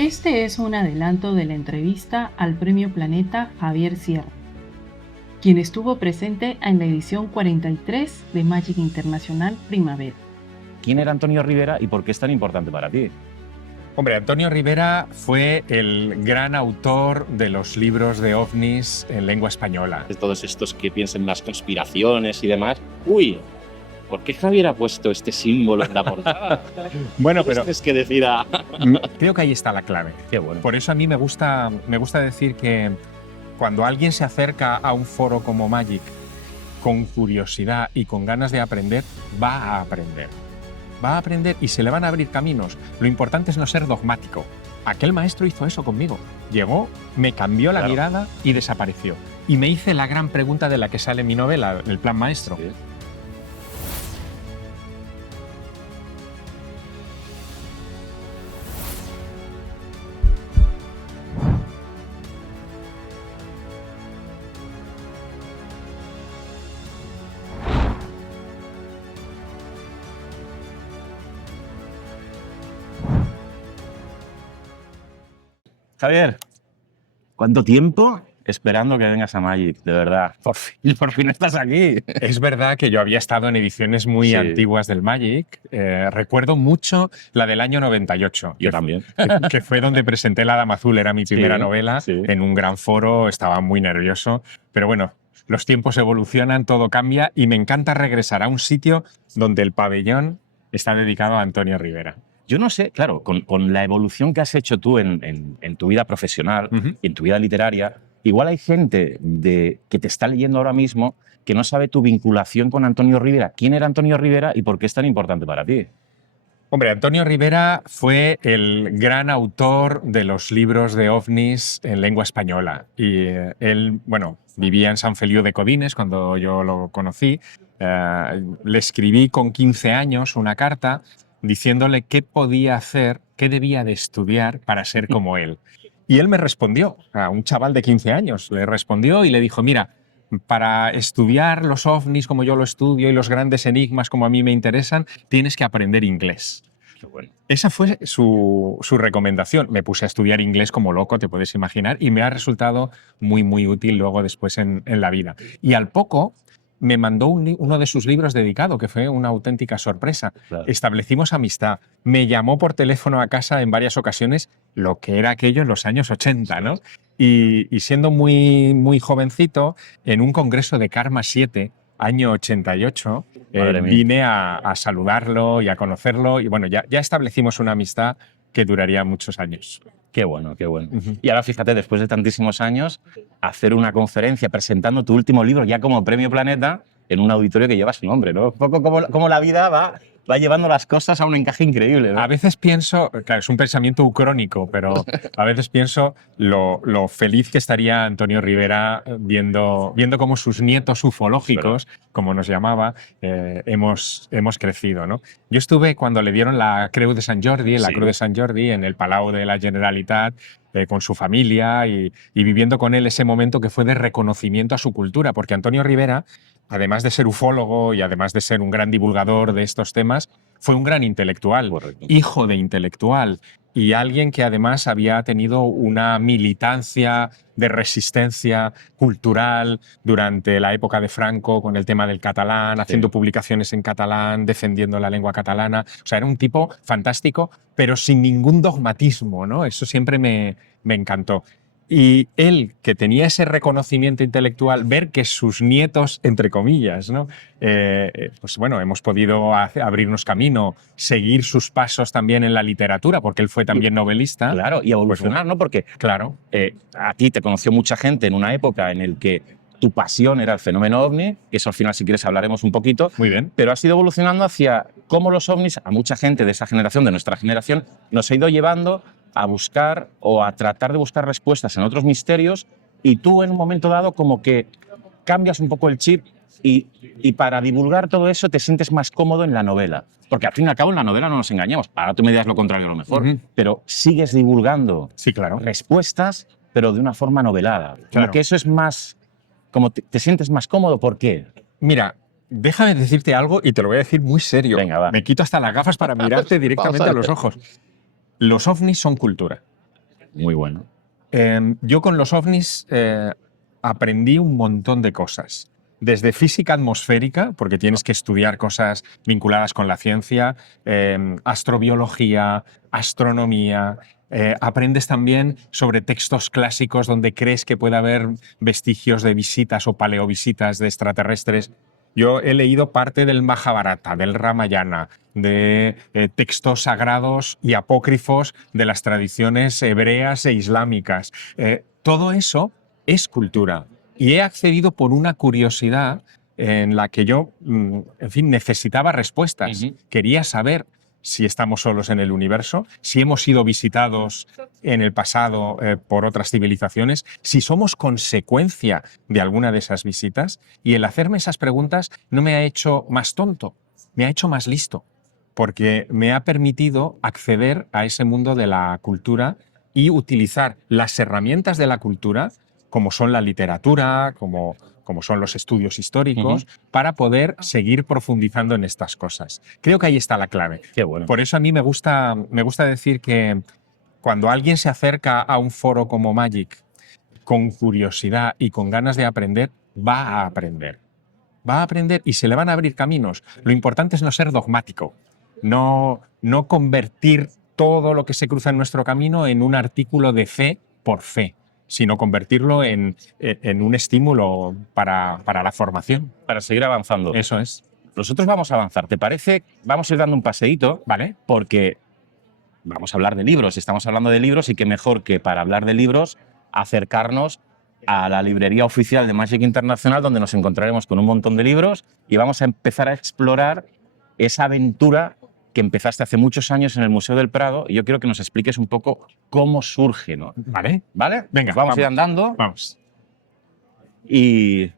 Este es un adelanto de la entrevista al Premio Planeta Javier Sierra, quien estuvo presente en la edición 43 de Magic Internacional Primavera. ¿Quién era Antonio Rivera y por qué es tan importante para ti? Hombre, Antonio Rivera fue el gran autor de los libros de ovnis en lengua española. De todos estos que piensan en las conspiraciones y demás. ¡Uy! ¿Por qué Javier ha puesto este símbolo en la portada? Bueno, pero Es que decida. creo que ahí está la clave. Qué bueno. Por eso a mí me gusta decir que cuando alguien se acerca a un foro como Magic con curiosidad y con ganas de aprender, va a aprender. Va a aprender y se le van a abrir caminos. Lo importante es no ser dogmático. Aquel maestro hizo eso conmigo. Llegó, me cambió la mirada y desapareció. Y me hice la gran pregunta de la que sale mi novela, El Plan Maestro. Sí. Javier, ¿cuánto tiempo esperando que vengas a Magic? De verdad. Por fin estás aquí. Es verdad que yo había estado en ediciones muy Sí. antiguas del Magic. Recuerdo mucho la del año 98. Yo también. Que fue donde presenté La Dama Azul, era mi primera novela, sí. en un gran foro, estaba muy nervioso, pero bueno, los tiempos evolucionan, todo cambia y me encanta regresar a un sitio donde el pabellón está dedicado a Antonio Rivera. Yo no sé, claro, con la evolución que has hecho tú en tu vida profesional y en tu vida literaria, igual hay gente que te está leyendo ahora mismo que no sabe tu vinculación con Antonio Rivera. ¿Quién era Antonio Rivera y por qué es tan importante para ti? Hombre, Antonio Rivera fue el gran autor de los libros de ovnis en lengua española. Y él, bueno, vivía en San Feliu de Codines cuando yo lo conocí. Le escribí con 15 años una carta diciéndole qué podía hacer, qué debía de estudiar para ser como él. Y él me respondió, a un chaval de 15 años, le respondió y le dijo, mira, para estudiar los ovnis como yo lo estudio y los grandes enigmas como a mí me interesan, tienes que aprender inglés. Qué bueno. Esa fue su recomendación. Me puse a estudiar inglés como loco, te puedes imaginar, y me ha resultado muy, muy útil luego después en la vida. Y al poco me mandó uno de sus libros dedicado, que fue una auténtica sorpresa. Claro. Establecimos amistad. Me llamó por teléfono a casa en varias ocasiones, lo que era aquello en los años 80, ¿no? Y siendo muy, muy jovencito, en un congreso de Karma 7, año 88, Madre mía. vine a saludarlo y a conocerlo y bueno, ya establecimos una amistad que duraría muchos años. Qué bueno, qué bueno. Ujú. Y ahora fíjate, después de tantísimos años, hacer una conferencia presentando tu último libro ya como Premio Planeta en un auditorio que lleva su nombre, ¿no? Un poco como la vida va llevando las cosas a un encaje increíble, ¿no? A veces pienso, claro, es un pensamiento ucrónico, pero a veces pienso lo feliz que estaría Antonio Rivera viendo cómo sus nietos ufológicos, como nos llamaba, hemos crecido, ¿no? Yo estuve cuando le dieron la Creu de Sant Jordi, la Sí. Creu de Sant Jordi, en el Palau de la Generalitat, con su familia y viviendo con él ese momento que fue de reconocimiento a su cultura, porque Antonio Rivera, además de ser ufólogo y además de ser un gran divulgador de estos temas, fue un gran intelectual, Correcto. hijo de intelectual y alguien que además había tenido una militancia de resistencia cultural durante la época de Franco con el tema del catalán, haciendo publicaciones en catalán, defendiendo la lengua catalana. O sea, era un tipo fantástico, pero sin ningún dogmatismo, ¿no? Eso siempre me encantó. Y él, que tenía ese reconocimiento intelectual, ver que sus nietos, entre comillas, ¿no? Pues bueno, hemos podido abrirnos camino, seguir sus pasos también en la literatura, porque él fue también novelista. Claro, y evolucionar, ¿no? Porque Claro. a ti te conoció mucha gente en una época en la que tu pasión era el fenómeno ovni, que eso al final, si quieres, hablaremos un poquito. Muy bien. Pero has ido evolucionando hacia cómo los ovnis, a mucha gente de esa generación, de nuestra generación, nos ha ido llevando a buscar o a tratar de buscar respuestas en otros misterios, y tú en un momento dado como que cambias un poco el chip y para divulgar todo eso te sientes más cómodo en la novela. Porque al fin y al cabo en la novela no nos engañamos. Ahora tú me dirás lo contrario a lo mejor. Ujú. Pero sigues divulgando Sí, claro. respuestas, pero de una forma novelada. Como Claro. que eso es más... Como te sientes más cómodo. ¿Por qué? Mira, déjame decirte algo y te lo voy a decir muy serio. Venga, va. Me quito hasta las gafas para mirarte directamente a los ojos. Los ovnis son cultura. Muy bueno. Yo con los ovnis aprendí un montón de cosas. Desde física atmosférica, porque tienes que estudiar cosas vinculadas con la ciencia, astrobiología, astronomía. Aprendes también sobre textos clásicos donde crees que puede haber vestigios de visitas o paleovisitas de extraterrestres. Yo he leído parte del Mahabharata, del Ramayana, de textos sagrados y apócrifos de las tradiciones hebreas e islámicas. Todo eso es cultura. Y he accedido por una curiosidad en la que yo, en fin, necesitaba respuestas. Quería saber si estamos solos en el universo, si hemos sido visitados en el pasado por otras civilizaciones, si somos consecuencia de alguna de esas visitas. Y el hacerme esas preguntas no me ha hecho más tonto, me ha hecho más listo, porque me ha permitido acceder a ese mundo de la cultura y utilizar las herramientas de la cultura, como son la literatura, como son los estudios históricos, para poder seguir profundizando en estas cosas. Creo que ahí está la clave. Qué bueno. Por eso a mí me gusta decir que cuando alguien se acerca a un foro como Magic con curiosidad y con ganas de aprender, va a aprender. Va a aprender y se le van a abrir caminos. Lo importante es no ser dogmático, no convertir todo lo que se cruza en nuestro camino en un artículo de fe por fe, sino convertirlo en un estímulo para la formación. Para seguir avanzando. Eso es. Nosotros vamos a avanzar. ¿Te parece? Vamos a ir dando un paseíto, ¿vale? Porque vamos a hablar de libros. Estamos hablando de libros y qué mejor que para hablar de libros acercarnos a la librería oficial de Magic Internacional, donde nos encontraremos con un montón de libros y vamos a empezar a explorar esa aventura que empezaste hace muchos años en el Museo del Prado, y yo quiero que nos expliques un poco cómo surge, ¿no? ¿Vale? ¿Vale? Venga, pues vamos a ir andando. Vamos. Y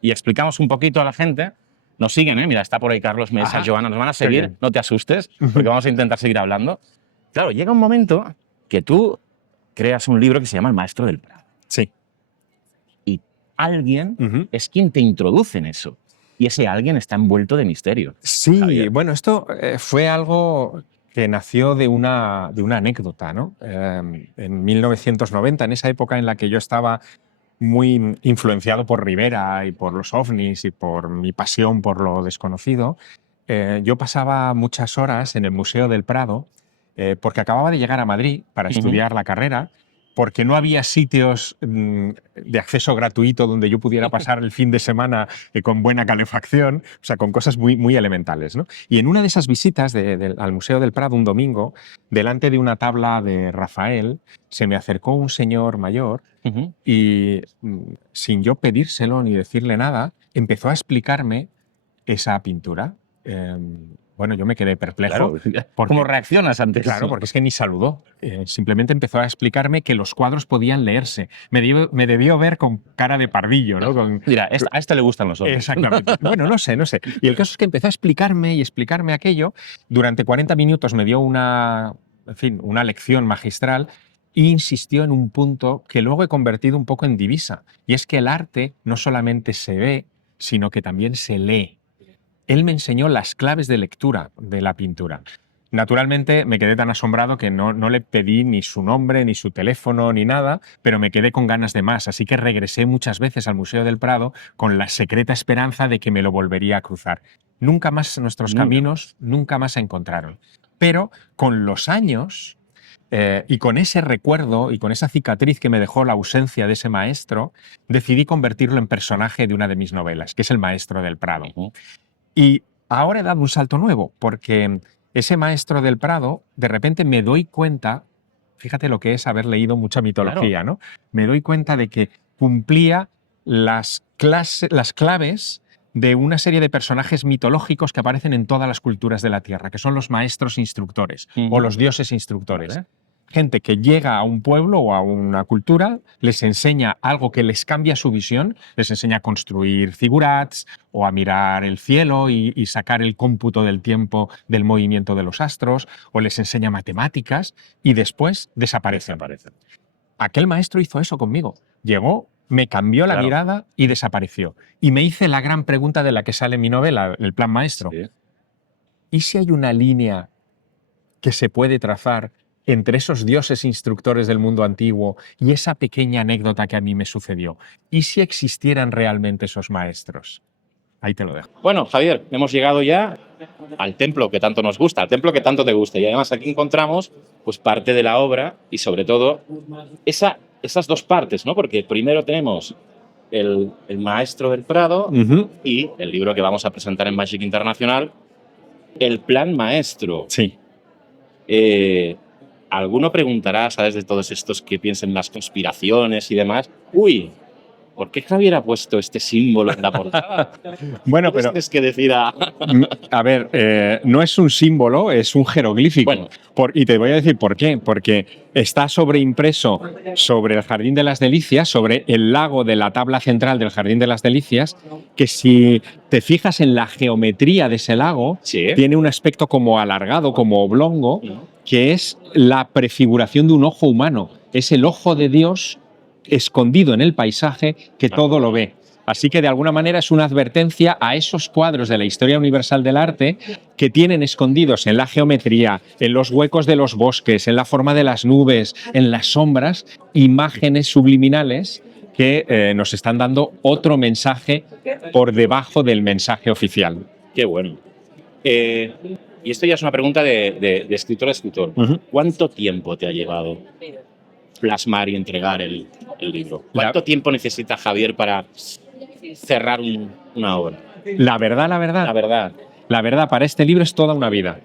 explicamos un poquito a la gente. Nos siguen, ¿eh? Mira, está por ahí Carlos Mesa, Joana, nos van a seguir, no te asustes, porque vamos a intentar seguir hablando. Claro, llega un momento que tú creas un libro que se llama El Maestro del Prado. Sí. Y alguien es quien te introduce en eso. Y ese alguien está envuelto de misterio. Sí, Javier. Bueno, esto fue algo que nació de una anécdota, ¿no? En 1990, en esa época en la que yo estaba muy influenciado por Rivera y por los ovnis y por mi pasión por lo desconocido, yo pasaba muchas horas en el Museo del Prado porque acababa de llegar a Madrid para estudiar la carrera, porque no había sitios de acceso gratuito donde yo pudiera pasar el fin de semana con buena calefacción, o sea, con cosas muy, muy elementales, ¿no? Y en una de esas visitas al Museo del Prado un domingo, delante de una tabla de Rafael, se me acercó un señor mayor y, sin yo pedírselo ni decirle nada, empezó a explicarme esa pintura. Bueno, yo me quedé perplejo. Claro. ¿Cómo reaccionas ante eso? Claro, porque es que ni saludó. Simplemente empezó a explicarme que los cuadros podían leerse. Me debió ver con cara de pardillo, ¿no? Mira, a este le gustan los ovnis. Exactamente. Bueno, no sé. Y el caso es que empezó a explicarme aquello. Durante 40 minutos me dio una lección magistral e insistió en un punto que luego he convertido un poco en divisa. Y es que el arte no solamente se ve, sino que también se lee. Él me enseñó las claves de lectura de la pintura. Naturalmente me quedé tan asombrado que no le pedí ni su nombre, ni su teléfono, ni nada, pero me quedé con ganas de más, así que regresé muchas veces al Museo del Prado con la secreta esperanza de que me lo volvería a cruzar. Nunca más nuestros caminos, nunca más se encontraron. Pero con los años y con ese recuerdo y con esa cicatriz que me dejó la ausencia de ese maestro, decidí convertirlo en personaje de una de mis novelas, que es El Maestro del Prado. Y ahora he dado un salto nuevo, porque ese Maestro del Prado, de repente me doy cuenta, fíjate lo que es haber leído mucha mitología, ¿no? Me doy cuenta de que cumplía las claves de una serie de personajes mitológicos que aparecen en todas las culturas de la Tierra, que son los maestros instructores o los dioses instructores. ¿Vale? Gente que llega a un pueblo o a una cultura, les enseña algo que les cambia su visión, les enseña a construir zigurats o a mirar el cielo y sacar el cómputo del tiempo del movimiento de los astros, o les enseña matemáticas y después desaparecen. Aquel maestro hizo eso conmigo. Llegó, me cambió la mirada y desapareció. Y me hice la gran pregunta de la que sale mi novela, El Plan Maestro. Sí. ¿Y si hay una línea que se puede trazar entre esos dioses instructores del mundo antiguo y esa pequeña anécdota que a mí me sucedió? ¿Y si existieran realmente esos maestros? Ahí te lo dejo. Bueno, Javier, hemos llegado ya al templo que tanto nos gusta, al templo que tanto te gusta. Y además aquí encontramos pues, parte de la obra y sobre todo esas dos partes, ¿no? Porque primero tenemos el Maestro del Prado y el libro que vamos a presentar en Magic Internacional, el Plan Maestro. Sí. Alguno preguntará, ¿sabes? De todos estos que piensan en las conspiraciones y demás. Uy, ¿por qué Javier ha puesto este símbolo en la portada? Bueno, pero tienes que decir a ver, no es un símbolo, es un jeroglífico. Bueno. Y te voy a decir por qué. Porque está sobreimpreso sobre el Jardín de las Delicias, sobre el lago de la tabla central del Jardín de las Delicias, que si te fijas en la geometría de ese lago, Sí. tiene un aspecto como alargado, como oblongo, que es la prefiguración de un ojo humano. Es el ojo de Dios escondido en el paisaje que todo lo ve. Así que de alguna manera es una advertencia a esos cuadros de la historia universal del arte que tienen escondidos en la geometría, en los huecos de los bosques, en la forma de las nubes, en las sombras, imágenes subliminales que nos están dando otro mensaje por debajo del mensaje oficial. Qué bueno. Y esto ya es una pregunta de escritor a escritor. ¿Cuánto tiempo te ha llevado plasmar y entregar el libro? ¿Cuánto tiempo necesita Javier para cerrar una obra? La verdad, para este libro es toda una vida.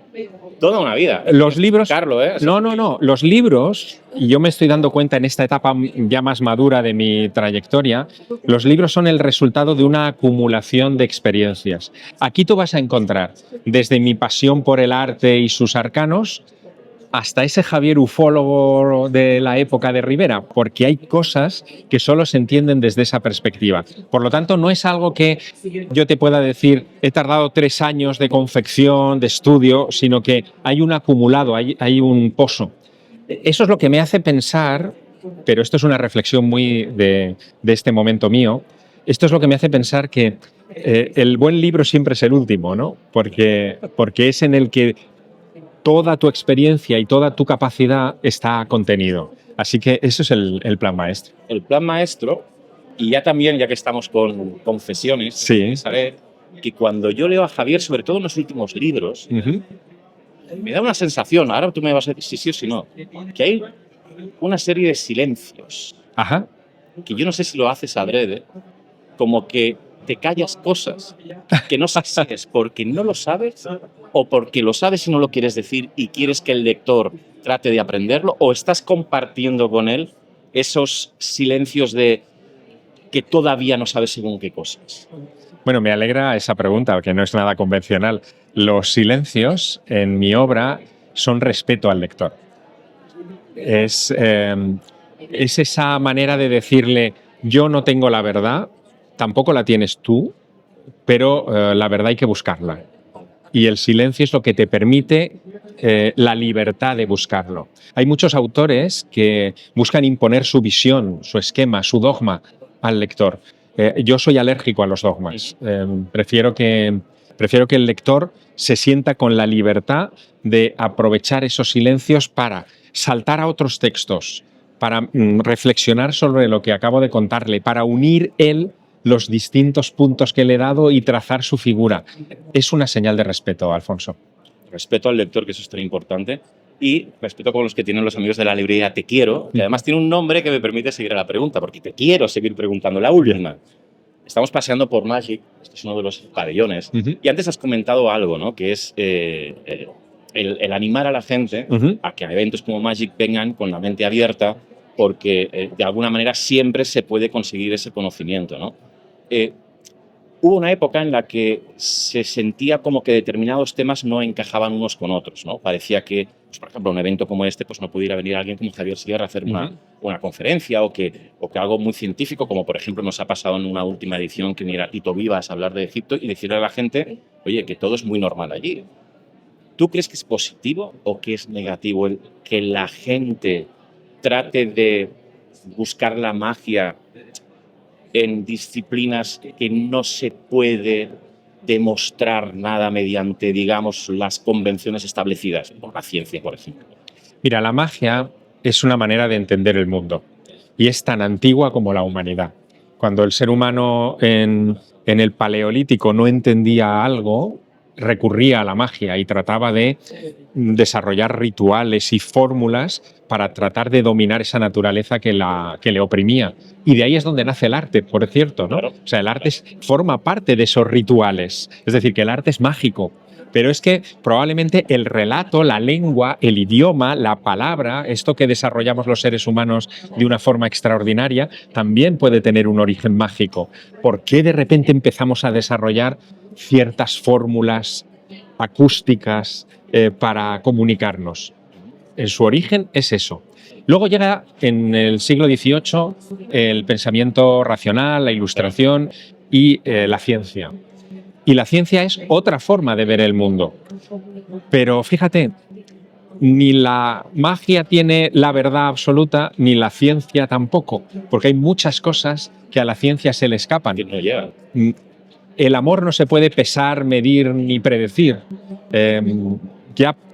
Toda una vida. Los libros… Carlos, ¿eh? No. Los libros, y yo me estoy dando cuenta en esta etapa ya más madura de mi trayectoria, los libros son el resultado de una acumulación de experiencias. Aquí tú vas a encontrar desde mi pasión por el arte y sus arcanos hasta ese Javier ufólogo de la época de Rivera, porque hay cosas que solo se entienden desde esa perspectiva. Por lo tanto, no es algo que yo te pueda decir, he tardado 3 años de confección, de estudio, sino que hay un acumulado, hay un pozo. Eso es lo que me hace pensar, pero esto es una reflexión muy de este momento mío, esto es lo que me hace pensar que el buen libro siempre es el último, ¿no? Porque es en el que toda tu experiencia y toda tu capacidad está contenido. Así que eso es el plan maestro. El plan maestro, y ya también, ya que estamos con confesiones, sí. Saber que cuando yo leo a Javier, sobre todo en los últimos libros, me da una sensación, ahora tú me vas a decir si sí o si no, que hay una serie de silencios. Ajá. Que yo no sé si lo haces adrede, como que te callas cosas que no sabes si es porque no lo sabes o porque lo sabes y no lo quieres decir y quieres que el lector trate de aprenderlo, o estás compartiendo con él esos silencios de que todavía no sabes según qué cosas. Bueno, me alegra esa pregunta, que no es nada convencional. Los silencios en mi obra son respeto al lector. Es esa manera de decirle, yo no tengo la verdad, tampoco la tienes tú, pero la verdad hay que buscarla. Y el silencio es lo que te permite la libertad de buscarlo. Hay muchos autores que buscan imponer su visión, su esquema, su dogma al lector. Yo soy alérgico a los dogmas. Prefiero que el lector se sienta con la libertad de aprovechar esos silencios para saltar a otros textos, para reflexionar sobre lo que acabo de contarle, para unir él los distintos puntos que le he dado y trazar su figura. Es una señal de respeto, Alfonso. Respeto al lector, que eso es tan importante, y respeto con los que tienen los amigos de la librería Te Quiero, que además tiene un nombre que me permite seguir a la pregunta, porque te quiero seguir preguntando. La última. Estamos paseando por Magic, este es uno de los pabellones, y antes has comentado algo, ¿no? Que es el animar a la gente a que a eventos como Magic vengan con la mente abierta, porque de alguna manera siempre se puede conseguir ese conocimiento, ¿no? Hubo una época en la que se sentía como que determinados temas no encajaban unos con otros, ¿no? Parecía que, pues, por ejemplo, un evento como este pues no pudiera venir alguien como Javier Sierra a hacer una conferencia o que algo muy científico, como por ejemplo nos ha pasado en una última edición que viniera Tito Vivas a hablar de Egipto y decirle a la gente, oye, que todo es muy normal allí. ¿Tú crees que es positivo o que es negativo el que la gente trate de buscar la magia en disciplinas que no se puede demostrar nada mediante, digamos, las convenciones establecidas por la ciencia, por ejemplo? Mira, la magia es una manera de entender el mundo y es tan antigua como la humanidad. Cuando el ser humano en el Paleolítico no entendía algo, recurría a la magia y trataba de desarrollar rituales y fórmulas para tratar de dominar esa naturaleza que le oprimía. Y de ahí es donde nace el arte, por cierto, ¿no? Claro. O sea, el arte forma parte de esos rituales. Es decir, que el arte es mágico. Pero es que probablemente el relato, la lengua, el idioma, la palabra, esto que desarrollamos los seres humanos de una forma extraordinaria, también puede tener un origen mágico. ¿Por qué de repente empezamos a desarrollar ciertas fórmulas acústicas para comunicarnos? En su origen es eso. Luego llega en el siglo XVIII el pensamiento racional, la ilustración y la ciencia. Y la ciencia es otra forma de ver el mundo. Pero fíjate, ni la magia tiene la verdad absoluta, ni la ciencia tampoco, porque hay muchas cosas que a la ciencia se le escapan. Que no llega. El amor no se puede pesar, medir ni predecir.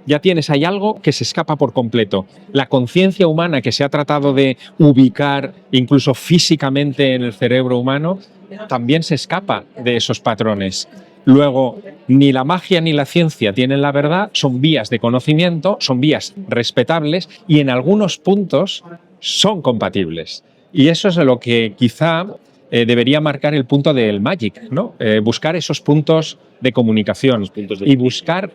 Ya tienes ahí algo que se escapa por completo. La conciencia humana que se ha tratado de ubicar incluso físicamente en el cerebro humano también se escapa de esos patrones. Luego, ni la magia ni la ciencia tienen la verdad, son vías de conocimiento, son vías respetables y en algunos puntos son compatibles. Y eso es lo que quizá debería marcar el punto del Magic, ¿no? Buscar esos puntos de comunicación y buscar,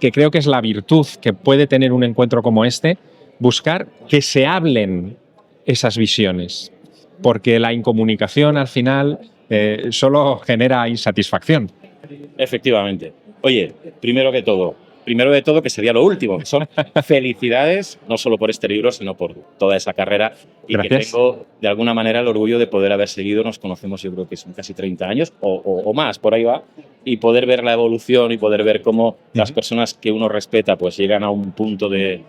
que creo que es la virtud que puede tener un encuentro como este, buscar que se hablen esas visiones, porque la incomunicación al final solo genera insatisfacción. Efectivamente. Oye, primero de todo, que sería lo último, que son felicidades, no solo por este libro, sino por toda esa carrera. Y Gracias. que tengo, de alguna manera, el orgullo de poder haber seguido. Nos conocemos, yo creo que son casi 30 años o más, por ahí va. Y poder ver la evolución y poder ver cómo las personas que uno respeta pues llegan a un punto de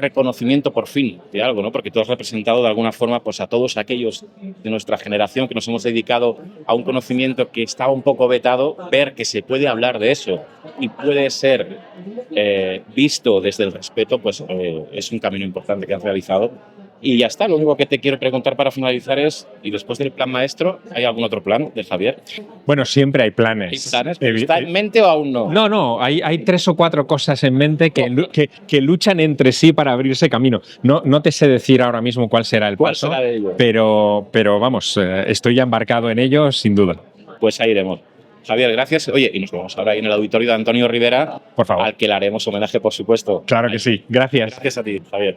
reconocimiento por fin de algo, ¿no? Porque tú has representado de alguna forma pues a todos aquellos de nuestra generación que nos hemos dedicado a un conocimiento que estaba un poco vetado, ver que se puede hablar de eso y puede ser visto desde el respeto, pues es un camino importante que has realizado. Y ya está, lo único que te quiero preguntar para finalizar es, ¿y después del plan maestro hay algún otro plan de Javier? Bueno, siempre hay planes. ¿Hay planes? ¿Está en mente o aún no? No, hay 3 o 4 cosas en mente que luchan entre sí para abrirse camino. No te sé decir ahora mismo cuál será el paso, será de ello? pero vamos, estoy ya embarcado en ello, sin duda. Pues ahí iremos. Javier, gracias. Oye, y nos vemos ahora ahí en el auditorio de Antonio Rivera, Por favor. al que le haremos homenaje, por supuesto. Claro que sí. Gracias. Gracias a ti, Javier.